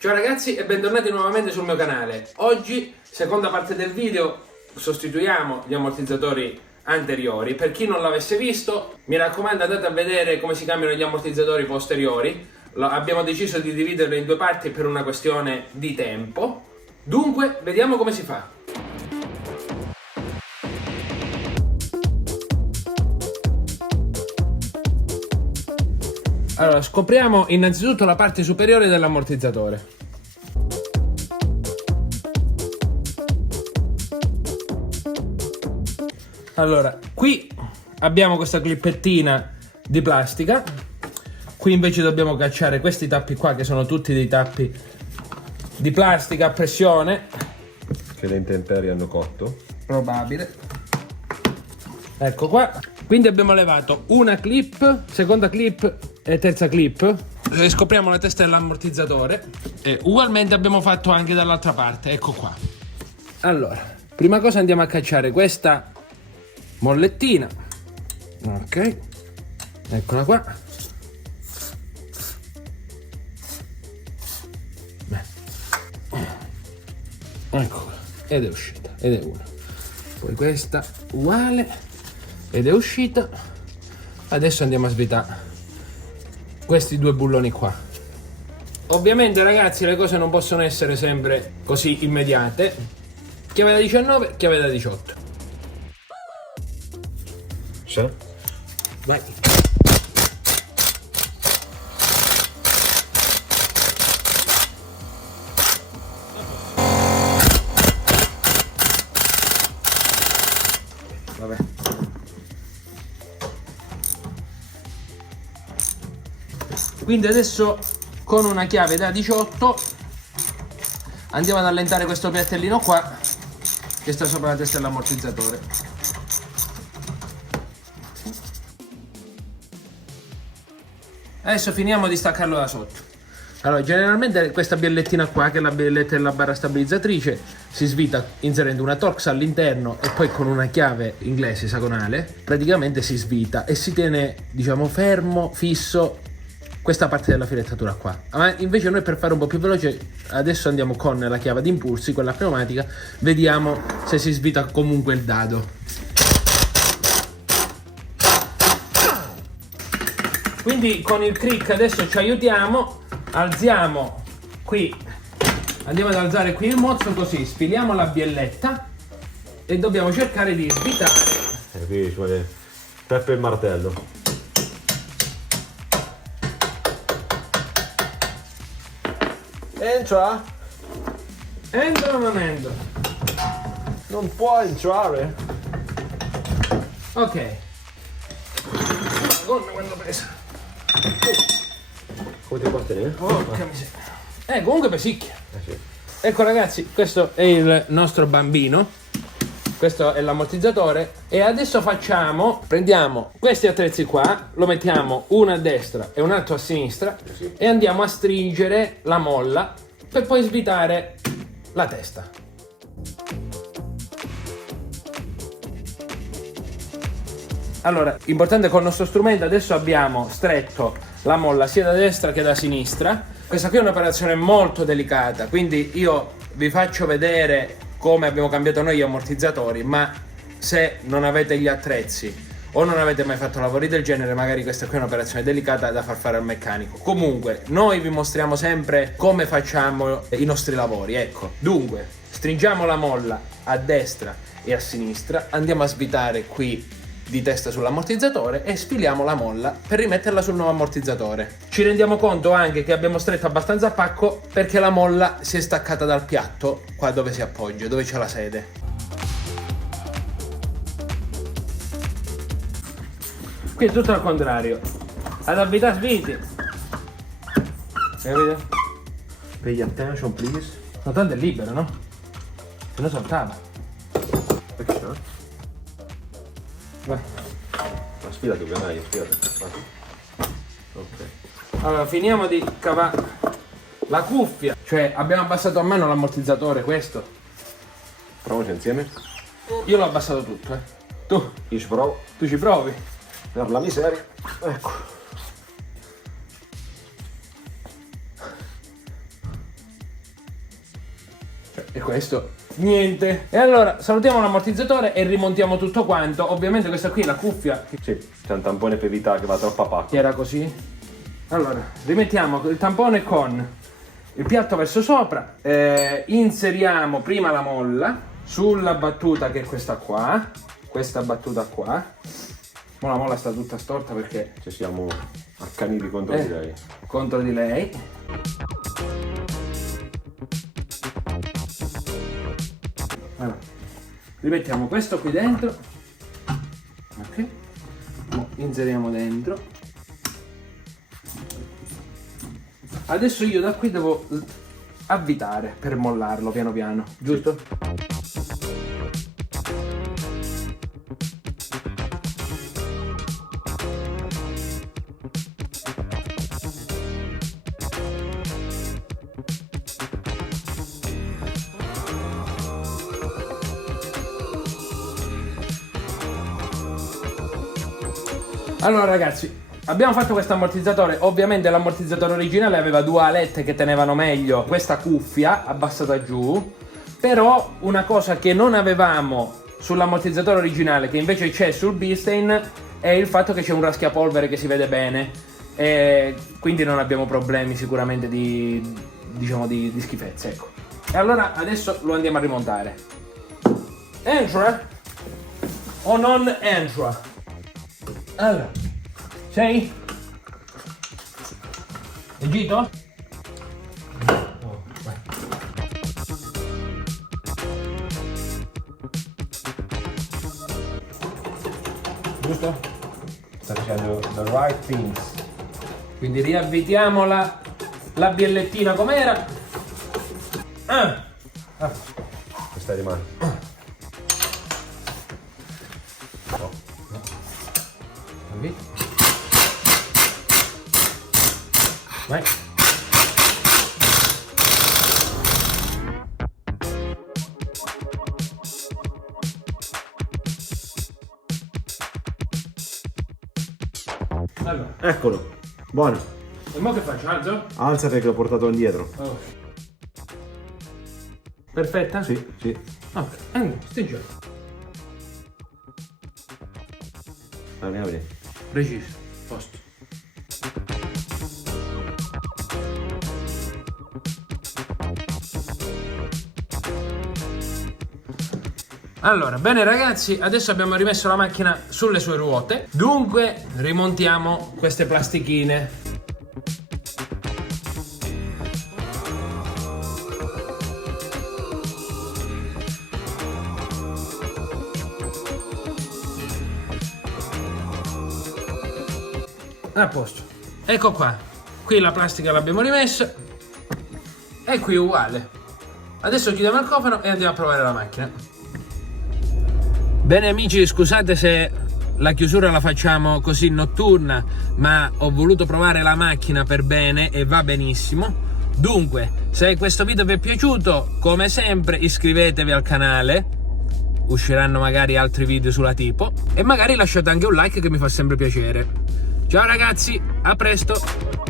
Ciao ragazzi e bentornati nuovamente sul mio canale. Oggi, seconda parte del video, sostituiamo gli ammortizzatori anteriori. Per chi non l'avesse visto, mi raccomando, andate a vedere come si cambiano gli ammortizzatori posteriori. Abbiamo deciso di dividerlo in due parti per una questione di tempo. Dunque, vediamo come si fa. Allora, scopriamo innanzitutto la parte superiore dell'ammortizzatore. Allora, qui abbiamo questa clippettina di plastica. Qui invece dobbiamo cacciare questi tappi qua, che sono tutti dei tappi di plastica a pressione. Che le intemperie hanno cotto. Probabile. Ecco qua. Quindi abbiamo levato una clip, seconda clip e terza clip. E scopriamo la testa dell'ammortizzatore. E ugualmente abbiamo fatto anche dall'altra parte. Ecco qua. Allora, prima cosa andiamo a cacciare questa mollettina. Ok. Eccola qua. Ecco qua. Ed è uscita. Ed è una. Poi questa uguale. Ed è uscita. Adesso andiamo a svitare questi due bulloni qua. Ovviamente ragazzi le cose non possono essere sempre così immediate. Chiave da 19, chiave da 18. Sì. Vai. Vabbè. Quindi adesso con una chiave da 18 andiamo ad allentare questo piattellino qua che sta sopra la testa dell'ammortizzatore. Adesso finiamo di staccarlo da sotto. Allora, generalmente questa biellettina qua, che è la bielletta della barra stabilizzatrice, si svita inserendo una Torx all'interno e poi con una chiave inglese esagonale praticamente si svita e si tiene, diciamo, fermo, fisso questa parte della filettatura qua. Ma invece noi, per fare un po' più veloce, adesso andiamo con la chiave di impulsi, quella pneumatica, vediamo se si svita comunque il dado. Quindi con il crick adesso ci aiutiamo, alziamo qui, andiamo ad alzare qui il mozzo, così sfiliamo la bielletta e dobbiamo cercare di svitare. Qui ci vuole Peppe e il martello. Entra? Entra o non entra? Non può entrare. Ok. Madonna quando pesa. Come ti può tenere? Porca miseria. Comunque pesicchia. Sì. Ecco ragazzi, questo è il nostro bambino. Questo è l'ammortizzatore. E adesso prendiamo questi attrezzi qua, lo mettiamo uno a destra e un altro a sinistra, sì, e andiamo a stringere la molla per poi svitare la testa. Allora, importante, con il nostro strumento adesso abbiamo stretto la molla sia da destra che da sinistra. Questa qui è un'operazione molto delicata, quindi io vi faccio vedere come abbiamo cambiato noi gli ammortizzatori, ma se non avete gli attrezzi o non avete mai fatto lavori del genere, magari questa qui è un'operazione delicata da far fare al meccanico. Comunque, noi vi mostriamo sempre come facciamo i nostri lavori, ecco. Dunque, stringiamo la molla a destra e a sinistra, andiamo a svitare qui di testa sull'ammortizzatore e sfiliamo la molla per rimetterla sul nuovo ammortizzatore. Ci rendiamo conto anche che abbiamo stretto abbastanza a pacco perché la molla si è staccata dal piatto qua dove si appoggia, dove c'è la sede. Qui è tutto al contrario. Ad avvitare sviti. Capito? Pay attention, please. Ma tanto è libero, no? Se no saltava. Extra. Vai. Ma sfilati, dai, sfilati. Ok. Allora, finiamo di cavare la cuffia. Cioè, abbiamo abbassato a mano l'ammortizzatore, questo. Proviamoci insieme. Io l'ho abbassato tutto, Tu? Io ci provo. Tu ci provi? Per la miseria. Ecco. E questo niente. E allora salutiamo l'ammortizzatore e rimontiamo tutto quanto. Ovviamente questa qui è la cuffia. Sì, c'è un tampone per evitare che va troppo a pacco. Che era così. Allora, rimettiamo il tampone con il piatto verso sopra. Inseriamo prima la molla sulla battuta che è questa qua. Questa battuta qua. Ora la molla sta tutta storta perché Ci siamo accaniti contro di lei. contro di lei. Allora, rimettiamo questo qui dentro. Ok. Mo inseriamo dentro. Adesso io da qui devo avvitare per mollarlo piano piano, giusto? Allora ragazzi, abbiamo fatto questo ammortizzatore. Ovviamente l'ammortizzatore originale aveva due alette che tenevano meglio questa cuffia abbassata giù. Però una cosa che non avevamo sull'ammortizzatore originale, che invece c'è sul Bilstein, è il fatto che c'è un raschiapolvere che si vede bene. E quindi non abbiamo problemi sicuramente di schifezze, ecco. E allora adesso lo andiamo a rimontare. Entra o non entra? Allora, sei? Egitto? Oh, vai. Giusto? Sta facendo the right things. Quindi riavvitiamo la biellettina com'era. Questa rimane. Vai. Allora, Eccolo. Buono. e mo che faccio? Alzo? Alza perché l'ho portato indietro. Oh. Perfetta? Sì, sì. Ok, andiamo, stingiamo. Andiamo a vedere. Preciso, posto. Allora, bene ragazzi, adesso abbiamo rimesso la macchina sulle sue ruote. Dunque, rimontiamo queste plastichine. A posto. Ecco qua. Qui la plastica l'abbiamo rimessa. E qui uguale. Adesso chiudiamo il cofano e andiamo a provare la macchina. Bene amici, scusate se la chiusura la facciamo così notturna, ma ho voluto provare la macchina per bene e va benissimo. Dunque, se questo video vi è piaciuto, come sempre iscrivetevi al canale, usciranno magari altri video sulla tipo, e magari lasciate anche un like che mi fa sempre piacere. Ciao ragazzi, a presto!